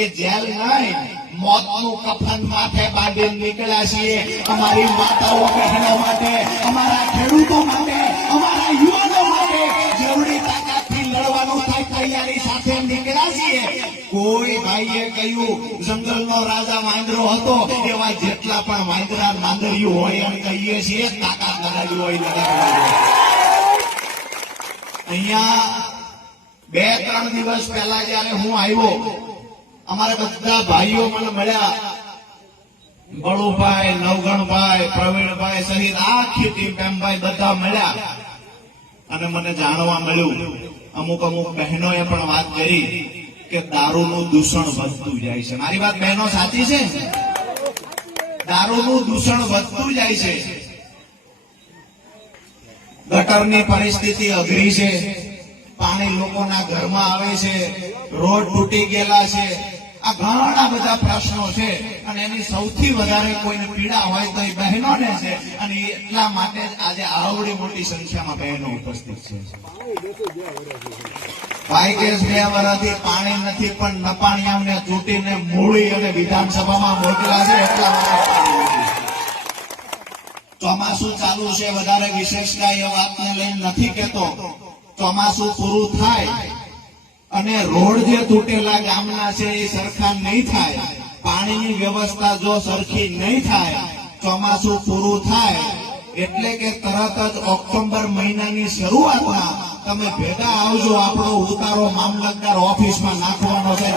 કે જેલ નહીં, મોતનું કફન માથે બાંધીને નીકળ્યા છીએ અમારી માતાઓ બહેનો માટે, અમારા ખેડૂતો માટે, અમારા યુવાનો માટે જેવડી તાકાતથી લડવાનું થાય તૈયારી સાથે નીકળ્યા છીએ. કોઈ ભાઈએ કહ્યું જંગલનો રાજા વાંદરો હતો, એવા જેટલા પણ વાંદરા માંદરિયું હોય એમ કહીએ છીએ, તાકાત લગાડી હોય લગાડી. અહીંયા 2-3 દિવસ પહેલા જયારે હું આવ્યો, અમારા બધા ભાઈઓ મને મળ્યા, બળુભાઈ, નવગણભાઈ, પ્રવીણભાઈ સહિત આખી ટીમ પેમભાઈ બધા મળ્યા અને મને જાણવા મળ્યું, અમુક બહેનોએ પણ વાત કરી કે દારૂનું દૂષણ વધતું જાય છે. મારી વાત બહેનો સાચી છે? દારૂનું દૂષણ વધતું જાય છે. ગટરની પરિસ્થિતિ અઘરી છે, પાણી લોકોના ઘરમાં આવે છે, રોડ તૂટી ગયેલા છે, આ ઘણા બધા પ્રશ્નો છે અને એની સૌથી વધારે કોઈને પીડા હોય તો એ બહેનોને છે અને એટલા માટે જ આજે આવડી મોટી સંખ્યામાં બહેનો ઉપસ્થિત છે. ભાઈ કે 2 વર્ષથી પાણી નથી પણ નપાણિયાને ચૂંટીને મૂળી અને વિધાનસભામાં મોકલા છે એટલા માટે. ચોમાસું ચાલુ છે, વધારે વિશેષ કાંઈ એ વાતને લઈને નથી કહેતો. ચોમાસું પૂરું થાય અને રોડ જે તૂટેલા ગામના છે એ સરખા નહીં થાય, પાણીની વ્યવસ્થા જો સરખી નહીં થાય, ચોમાસું પૂરું થાય એટલે કે તરત જ ઓક્ટોબર મહિનાની શરૂઆતમાં તમે ભેગા આવજો, આપણો ઉતારો મામલતદાર ઓફિસમાં નાખવાનો છે.